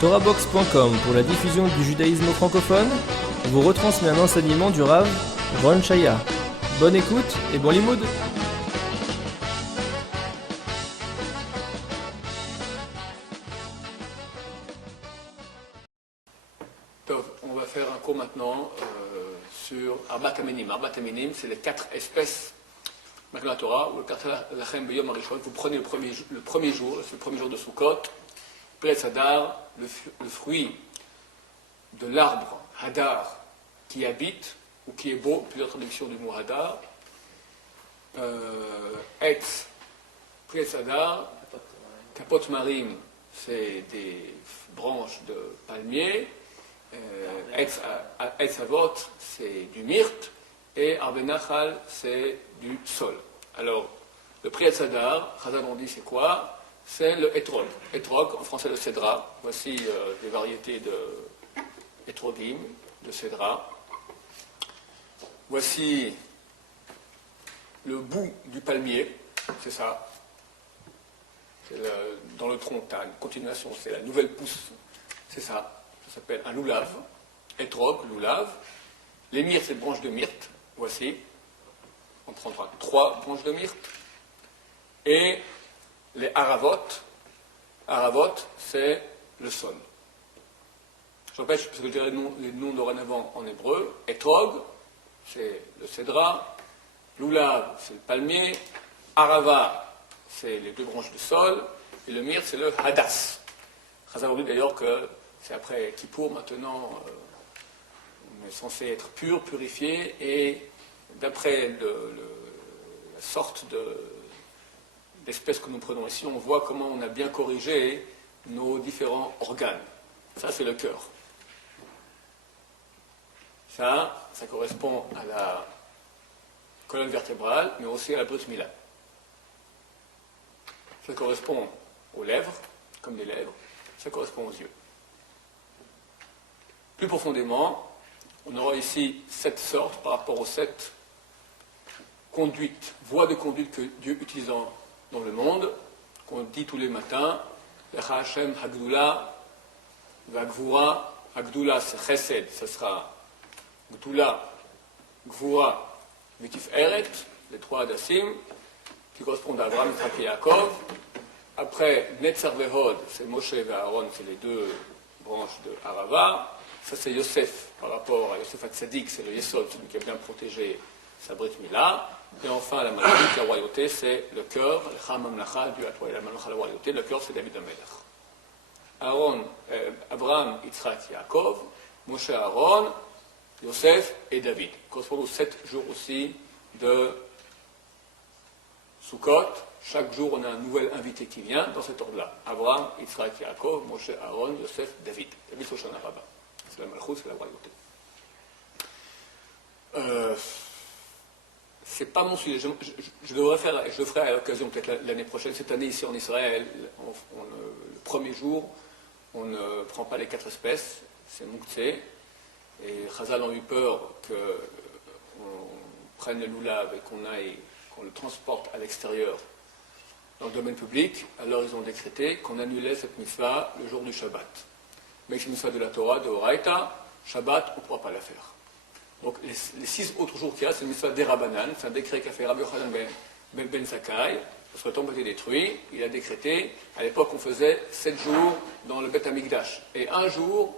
TorahBox.com pour la diffusion du judaïsme francophone vous retransmet un enseignement du Rav Ron Shaya. Bonne écoute et bon limoud. On va faire un cours maintenant sur Arbat Aminim. Arbat Aminim, c'est les 4 espèces de la Torah, ou le Karta Lachem Beyom Arishon. Vous prenez le premier jour, c'est le premier jour de Sukkot, Peretz Hadar, le fruit de l'arbre Hadar qui habite, ou qui est beau, plusieurs traductions du mot Hadar, Etz, Peretz Hadar, Kapot Marim, c'est des branches de palmier, Etz Avot, c'est du myrte, et Arbenachal, c'est du sol. Alors, le Peretz Hadar, Chazal on dit c'est quoi? C'est le Etrog. Etrog, en français le cédra. Voici des variétés de Etrogim, de cédra. Voici le bout du palmier, c'est ça. Dans le tronc, tu as une continuation, c'est la nouvelle pousse, c'est ça. Ça s'appelle un loulav. Etrog, loulav. Les myrtes, c'est branches de myrte. Voici. On prendra 3 branches de myrte. Et les haravot. Haravot, c'est le sol. Je répète, parce que je dirais les noms dorénavant en hébreu. Etrog, c'est le cédra. Loulav, c'est le palmier. Harava, c'est les 2 branches de sol. Et le myrte, c'est le hadas. Chazal dit d'ailleurs que c'est après Kippour, maintenant, on est censé être pur, purifié, et d'après la sorte d'espèce que nous prenons ici, on voit comment on a bien corrigé nos différents organes. Ça, c'est le cœur. Ça correspond à la colonne vertébrale, mais aussi à la Brit Mila. Ça correspond aux lèvres, comme les lèvres. Ça correspond aux yeux. Plus profondément, on aura ici 7 sortes par rapport aux 7 conduites, voies de conduite que Dieu utilise dans le monde, qu'on dit tous les matins. Lecha Hashem Hagdula, Vagvura. Hagdula, c'est Chesed, ce sera Gdula, Gvura, Vitif Eret, les 3 Hadassim, qui correspondent à Abraham, Yitzhak et Yaakov. Après, Netzer Vehod, c'est Moshe et Aaron, c'est les 2 branches de Harava. Ça, c'est Yosef, par rapport à Yosef Hatzadik, c'est le Yesod, celui qui a bien protégé sa Brit Mila. Et enfin, la Malachut, la royauté, c'est le cœur, le Cham Mamlacha, Dieu a toi, la Malcha, la royauté. Le cœur, c'est David Amelech. Abraham, Yitzhak, Yaakov, Moshe, Aaron, Yosef et David. Correspond aux 7 jours aussi de Sukkot. Chaque jour, on a un nouvel invité qui vient dans cet ordre-là. Abraham, Yitzhak, Yaakov, Moshe, Aaron, Yosef, David. David, c'est Shana Rabba. C'est la Malchut, c'est la royauté. C'est pas mon sujet. Je devrais faire, je le ferai à l'occasion peut-être l'année prochaine. Cette année, ici en Israël, le premier jour, on ne prend pas les 4 espèces. C'est Moukhtse. Et Chazal ont eu peur qu'on prenne le loulav et qu'on le transporte à l'extérieur dans le domaine public. Alors ils ont décrété qu'on annulait cette mitzvah le jour du Shabbat. Mais c'est une mitzvah de la Torah, de Horaïta, Shabbat, on ne pourra pas la faire. Donc les 6 autres jours qu'il y a, c'est une mitzvah d'Erabanan, c'est un décret qu'a fait Rabbi Yochanan ben Zakkai, parce que le temple a été détruit, il a décrété, à l'époque on faisait 7 jours dans le Beth Amikdash, et 1 jour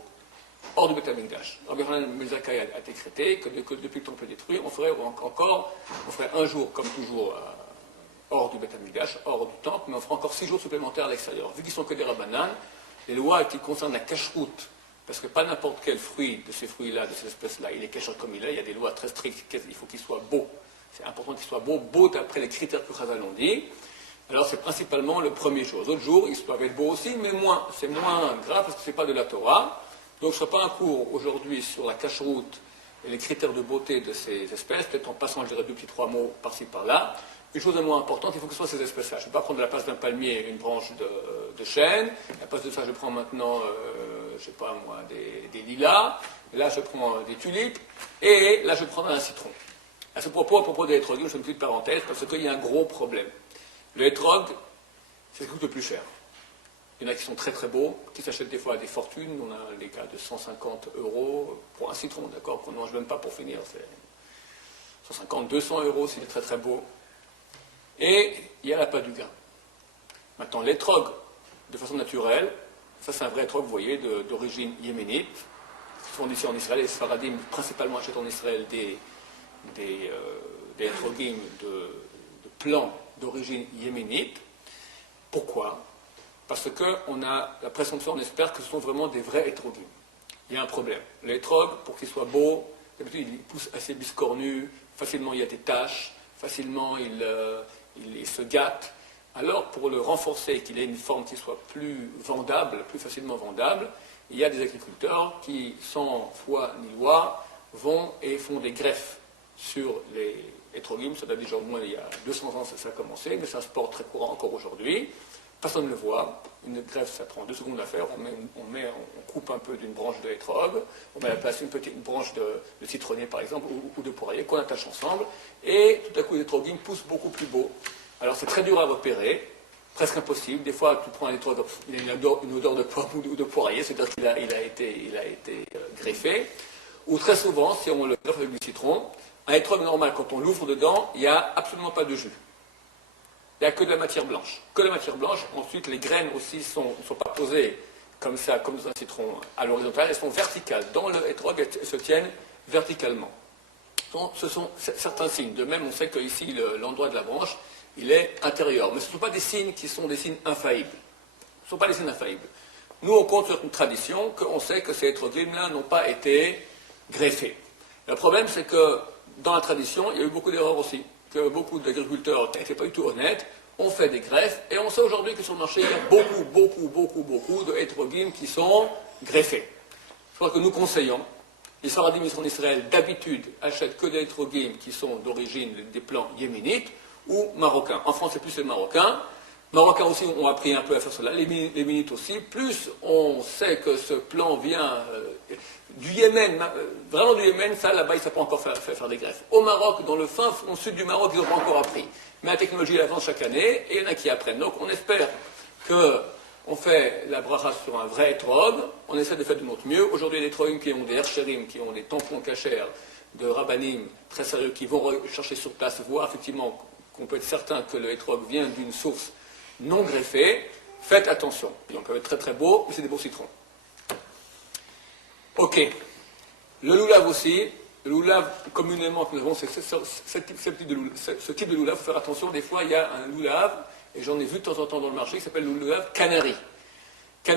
hors du Beth Amikdash. Rabbi Yochanan ben Zakkai a décrété que depuis que le temple est détruit, on ferait 1 jour, comme toujours, hors du Beth Amikdash, hors du temple, mais on fera encore 6 jours supplémentaires à l'extérieur. Vu qu'ils sont que des Rabanan, les lois qui concernent la cacheroute, parce que pas n'importe quel fruit de ces fruits-là, de ces espèces-là, il est caché comme il y a des lois très strictes, il faut qu'il soit beau. C'est important qu'il soit beau d'après les critères que Chazal ont dit. Alors c'est principalement le premier jour. Les autres jours, ils doivent être beaux aussi, mais c'est moins grave parce que ce n'est pas de la Torah. Donc ce ne sera pas un cours aujourd'hui sur la cacheroute et les critères de beauté de ces espèces. Peut-être en passant, je dirais 2 petits 3 mots par-ci par-là. Une chose moins importante, il faut que ce soit ces espèces-là. Je ne vais pas prendre la place d'un palmier une branche de chêne. À la place de ça, je prends maintenant, je ne sais pas moi, des lilas. Là, je prends des tulipes. Et là, je prendrai un citron. À propos des hétrogim, je fais une petite parenthèse, parce qu'il y a un gros problème. Le hétrog, c'est ce qui coûte le plus cher. Il y en a qui sont très très beaux, qui s'achètent des fois à des fortunes. On a les cas de 150 € pour un citron, d'accord, qu'on ne mange même pas pour finir. C'est 150, 200 € s'il est très très beau. Et il y a l'appât du gain. Maintenant, l'étrog, de façon naturelle, ça c'est un vrai étrog, vous voyez, d'origine yéménite, qui sont ici en Israël. Les Sfaradim principalement achètent en Israël des étrogim de plants d'origine yéménite. Pourquoi? Parce qu'on a la présomption, on espère que ce sont vraiment des vrais étrogim. Il y a un problème. L'étrog, pour qu'il soit beau, d'habitude il pousse assez biscornu, facilement il y a des taches, facilement il se gâte. Alors pour le renforcer, qu'il ait une forme qui soit plus vendable, plus facilement vendable, il y a des agriculteurs qui, sans foi ni loi, vont et font des greffes sur les étrogim. Ça date déjà au moins il y a 200 ans, ça a commencé, mais c'est un sport très courant encore aujourd'hui. Personne ne le voit. Une greffe, ça prend 2 secondes à faire. On coupe un peu d'une branche de hétrog, on met à la place une petite branche de citronnier, par exemple, ou de poirier, qu'on attache ensemble, et tout à coup, l'étrogim pousse beaucoup plus beau. Alors, c'est très dur à repérer, presque impossible. Des fois, tu prends un hétrog, il a une odeur de pomme ou de poirier, c'est-à-dire qu'il a été greffé. Ou très souvent, si on le greffe avec du citron, un hétrog normal, quand on l'ouvre dedans, il n'y a absolument pas de jus. Il n'y a que de la matière blanche. Que de la matière blanche. Ensuite, les graines aussi ne sont pas posées comme ça, comme dans un citron à l'horizontale. Elles sont verticales. Dans le hétrog, elles se tiennent verticalement. Donc, ce sont certains signes. De même, on sait qu'ici, l'endroit de la branche, il est intérieur. Mais ce ne sont pas des signes qui sont des signes infaillibles. Ce ne sont pas des signes infaillibles. Nous, on compte sur une tradition qu'on sait que ces hétroglymes-là n'ont pas été greffés. Le problème, c'est que dans la tradition, il y a eu beaucoup d'erreurs aussi. Que beaucoup d'agriculteurs n'étaient pas du tout honnêtes, ont fait des greffes, et on sait aujourd'hui que sur le marché, il y a beaucoup de hétroglymes qui sont greffés. Je crois que nous conseillons, les Sfaradim en Israël d'habitude achètent que des hétroglymes qui sont d'origine des plants yéménites ou marocains. En France, c'est plus les marocains. Marocains aussi ont appris un peu à faire cela, les yéménites aussi. Plus on sait que ce plant vient du Yémen, vraiment du Yémen, ça là-bas, ils ne savent pas encore faire des greffes. Au Maroc, dans le fin fond sud du Maroc, ils n'ont pas encore appris. Mais la technologie avance chaque année, et il y en a qui apprennent. Donc on espère qu'on fait la bracha sur un vrai hétrog, on essaie de faire de notre mieux. Aujourd'hui, les hétrogim qui ont des herchérim, qui ont des tampons cachers de rabbanim très sérieux, qui vont chercher sur place, voir effectivement qu'on peut être certain que le hétrog vient d'une source non greffée, faites attention. Ils peuvent être très très beaux, mais c'est des beaux citrons. Ok. Le loulav aussi. Le loulav, communément, que nous avons, c'est ce type de loulav. Il faut faire attention. Des fois, il y a un loulav, et j'en ai vu de temps en temps dans le marché, qui s'appelle le loulav canari.